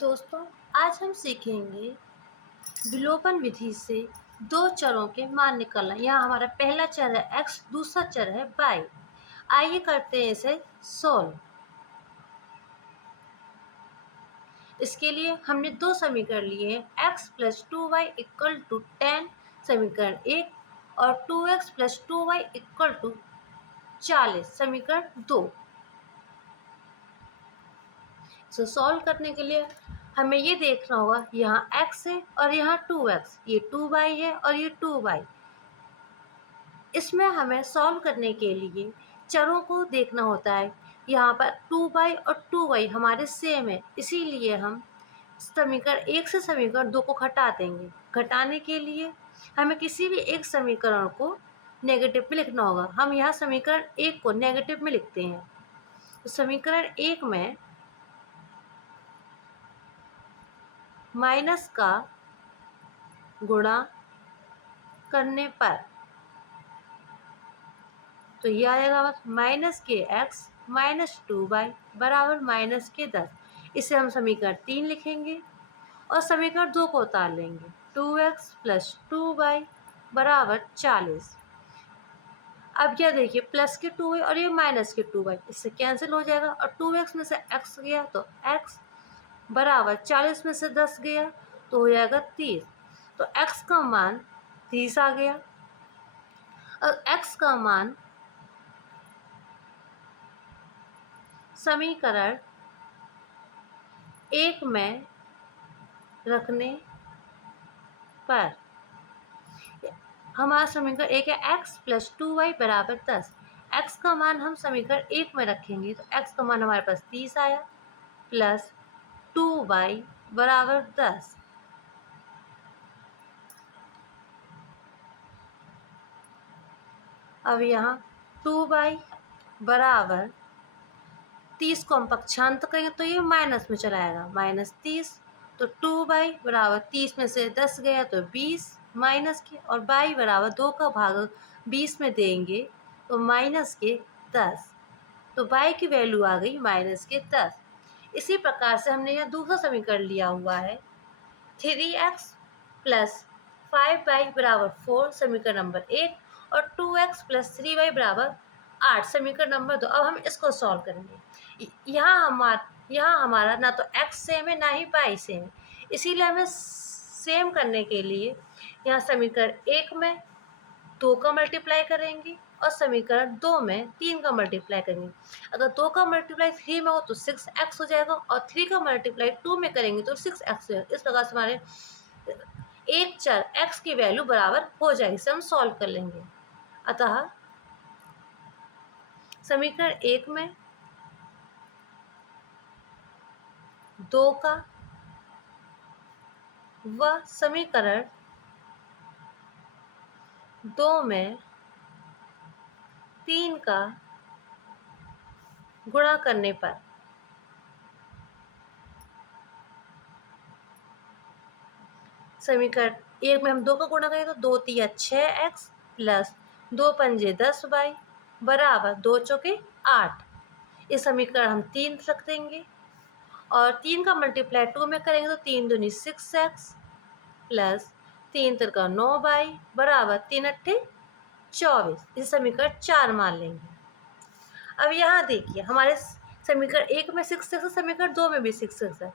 दोस्तों, आज हम सीखेंगे विलोपन विधि से दो चरों के मान निकालना। यहाँ हमारा पहला चर है x, दूसरा चर है y। आइए करते हैं इसे सोल्व। इसके लिए हमने दो समीकरण लिए हैं, x plus 2y equal to 10 समीकरण 1 और 2x plus 2y equal to 40 समीकरण 2। इसे सॉल्व करने के लिए हमें ये देखना होगा, यहाँ x है और यहाँ 2x, ये 2y है और ये 2y। इसमें हमें सॉल्व करने के लिए चरों को देखना होता है। यहाँ पर 2y और 2y हमारे सेम है, इसीलिए हम समीकरण 1 से समीकरण 2 को घटा देंगे। घटाने के लिए हमें किसी भी एक समीकरण को नेगेटिव में लिखना होगा। हम यहाँ समीकरण 1 को नेगेटिव में लिखते हैं। तो समीकरण 1 में माइनस का गुणा करने पर तो ये आएगा बस माइनस के एक्स माइनस 2y बराबर माइनस के 10। इसे हम समीकरण 3 लिखेंगे और समीकरण 2 को उतार लेंगे। 2x प्लस 2y बराबर 40। अब यह देखिए, प्लस के 2y और ये माइनस के 2y, इससे कैंसिल हो जाएगा और 2x में से x गया तो x बराबर 40 में से 10 गया तो हो जाएगा 30। तो x का मान 30 आ गया। और x का मान समीकरण 1 में रखने पर हमारा समीकरण 1 है x प्लस 2y बराबर 10। x का मान हम समीकरण 1 में रखेंगे तो x का मान हमारे पास 30 आया प्लस 2y बराबर 10। अब यहाँ 2y बराबर 30 को हम पक्षांतर करेंगे तो ये माइनस में चला आएगा, माइनस 30। तो 2y बराबर 30 में से 10 गया तो 20 माइनस के, और y बराबर 2 का भाग 20 में देंगे तो माइनस के 10। तो y की वैल्यू आ गई माइनस के 10। इसी प्रकार से हमने यहाँ दूसरा समीकरण लिया हुआ है, 3x प्लस 5y बराबर 4 समीकरण नंबर 1 और 2x प्लस 3y बराबर 8 समीकरण नंबर 2। अब हम इसको सॉल्व करेंगे। यहाँ हमारा ना तो x सेम है ना ही y सेम है, इसीलिए हमें सेम करने के लिए यहाँ समीकरण 1 में 2 का मल्टीप्लाई करेंगे और समीकरण 2 में 3 का मल्टीप्लाई करेंगे। अगर 2 का मल्टीप्लाई 3 में हो तो 6x हो जाएगा और 3 का मल्टीप्लाई 2 में करेंगे तो 6x हो जाएगा। इस प्रकार से हमारे एक चर x की वैल्यू बराबर हो जाएगी। इसे हम सॉल्व कर लेंगे। अतः समीकरण 1 में 2 का व समीकरण 2 में 3 का गुणा करने पर समीकरण 1 में हम 2 का गुणा करें तो 2 तिया 6x प्लस 2 पंजे 10y बराबर 2 चौके 8। इस समीकरण हम 3 रख देंगे और 3 का मल्टीप्लाई 2 में करेंगे तो 3 दूनी 6x प्लस 3 तिरका 9y बराबर 3 अट्ठे 24। इस समीकरण 4 मान लेंगे। अब यहाँ देखिए, हमारे समीकरण 1 में 6x है, समीकरण 2 में भी 6x है।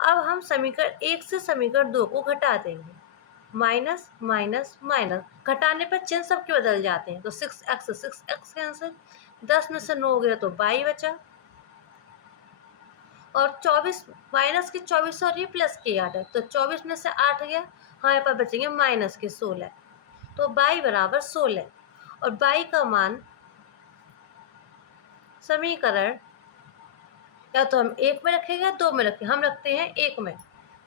अब हम समीकरण 1 से समीकरण 2 को घटा देंगे। माइनस माइनस माइनस, घटाने पर चिन्ह सबके बदल जाते हैं। तो 6x कैंसिल, 10 में से 9 गया तो y बचा और 24 माइनस के 24 और ये प्लस के 8 है तो 24 में से 8 गया, हमारे पास बचेंगे माइनस के 16। तो y बराबर 16 और y का मान समीकरण या तो हम 1 में रखेंगे या 2 में रखेंगे। हम रखते हैं 1 में।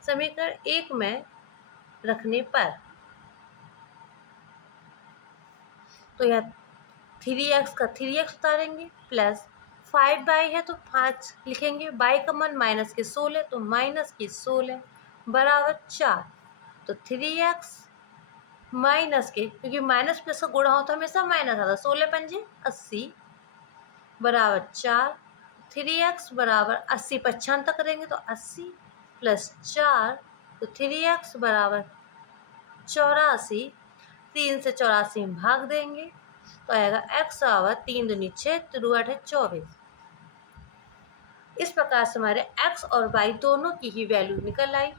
समीकरण 1 में रखने पर तो यहाँ 3x का 3x उतारेंगे प्लस 5y है तो 5 लिखेंगे। y का मान माइनस के 16 तो माइनस के 16 बराबर 4। तो 3x माइनस के, क्योंकि माइनस प्लस का गुणा हो तो हमेशा माइनस आता, 16 पंजे 80 बराबर 4। 3x बराबर 80 पक्षांतर करेंगे तो 80 प्लस 4, तो 3x बराबर 84। 3 से 84 में भाग देंगे तो आएगा x बराबर 3 दूनी 6, 3 8 24। इस प्रकार से हमारे x और y दोनों की ही वैल्यू निकल आई।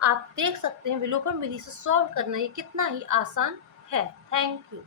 आप देख सकते हैं विलोपन विधि से सॉल्व करना ये कितना ही आसान है। Thank you.